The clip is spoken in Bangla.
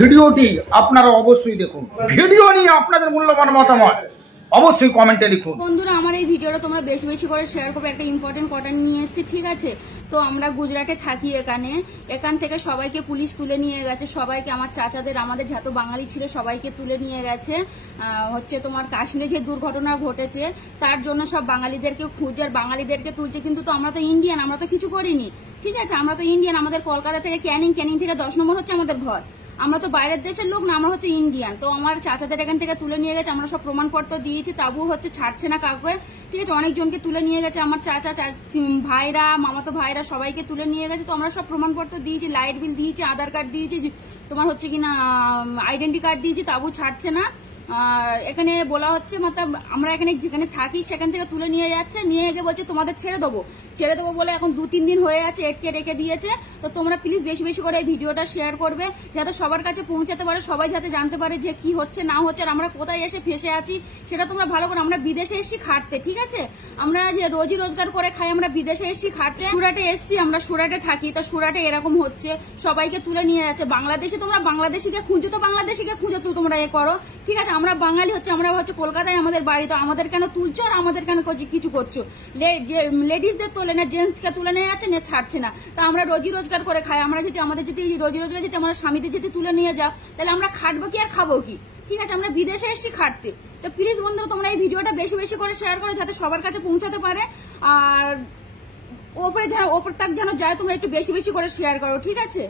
ভিডিওটি আপনারা অবশ্যই দেখুন। ভিডিও নিয়ে আপনাদের মূল্যবান মতামত অবশ্যই কমেন্টে লিখুন। বন্ধুরা, আমার এই ভিডিওটা তোমরা বেশি বেশি করে শেয়ার করবে। একটা ইম্পর্টেন্ট কথা নিয়ে এসেছি, ঠিক আছে? তো আমরা গুজরাটে থাকি, এখান থেকে সবাইকে পুলিশ তুলে নিয়ে গেছে, সবাইকে, আমার চাচাদের, আমাদের যত বাঙালি ছিল সবাইকে তুলে নিয়ে গেছে। হচ্ছে তোমার কাশ্মীরে যে দুর্ঘটনা ঘটেছে তার জন্য সব বাঙালিদেরকে খুঁজে আর বাঙালিদেরকে তুলছে, কিন্তু তো আমরা তো ইন্ডিয়ান, আমরা তো কিছু করিনি, ঠিক আছে? আমরা তো ইন্ডিয়ান, আমাদের কলকাতা থেকে ক্যানিং থেকে 10 নম্বর হচ্ছে আমাদের ঘর। আমরা তো বাইরের দেশের লোক না, আমরা হচ্ছে ইন্ডিয়ান। তো আমার চাচাদের এখান থেকে তুলে নিয়ে গেছে, আমরা সব প্রমাণপত্র দিয়েছি, তাবু হচ্ছে ছাড়ছে না কাউকে, ঠিক আছে? অনেকজনকে তুলে নিয়ে গেছে, আমার চাচা, ভাইরা, মামাতো ভাইরা সবাইকে তুলে নিয়ে গেছে। তো আমরা সব প্রমাণপত্র দিয়েছি, লাইট বিল দিয়েছি, আধার কার্ড দিয়েছি, তোমার হচ্ছে কিনা আইডেন্টি কার্ড দিয়েছি, তাবু ছাড়ছে না। এখানে বলা হচ্ছে, মতলব আমরা এখানে যেখানে থাকি সেখান থেকে তুলে নিয়ে যাচ্ছে, নিয়ে গিয়ে বলছে তোমাদের ছেড়ে দেবো বলে এখন 2-3 দিন হয়ে আছে, এটকে রেখে দিয়েছে। তো তোমরা প্লিজ বেশি বেশি করে এই ভিডিওটা শেয়ার করবে, যাতে সবার কাছে পৌঁছাতে পারে, সবাই যাতে জানতে পারে যে কি হচ্ছে না হচ্ছে আর আমরা কোথায় এসে ফেসে আছি সেটা তোমরা ভালো করে। আমরা বিদেশে এসেছি খাটতে, ঠিক আছে? আমরা যে রোজি রোজগার করে খাই, আমরা বিদেশে এসেছি খাটতে। সুরাটে এসেছি, আমরা সুরাটে থাকি, তা সুরাটে এরকম হচ্ছে, সবাইকে তুলে নিয়ে যাচ্ছে। বাংলাদেশে তোমরা বাংলাদেশিকে খুঁজো, তো বাংলাদেশিকে খুঁজো তো তোমরা এ করো, ঠিক আছে? আমরা বাঙালি হচ্ছে, আমরা হচ্ছে কলকাতায় আমাদের বাড়ি, তো আমাদের কেন তুলছো আর আমাদের কেন কিছু করছো? যে লেডিসদের তোলে না, জেন্টসকে তুলে নিয়ে যাচ্ছে, নিয়ে ছাড়ছে না। তা আমরা রোজি রোজগার করে খাই, আমরা যদি আমাদের যদি রোজি রোজগার যদি আমরা স্বামীদের যদি তুলে নিয়ে যাও, তাহলে আমরা খাটবো কি আর খাবো কি, ঠিক আছে? আমরা বিদেশে এসেছি খাটতে। তো প্লিজ বন্ধুরা, তোমরা এই ভিডিওটা বেশি বেশি করে শেয়ার করো, যাতে সবার কাছে পৌঁছাতে পারে। আর ওপরে যেন ওপর তাক যেন যায়, তোমরা একটু বেশি বেশি করে শেয়ার করো, ঠিক আছে?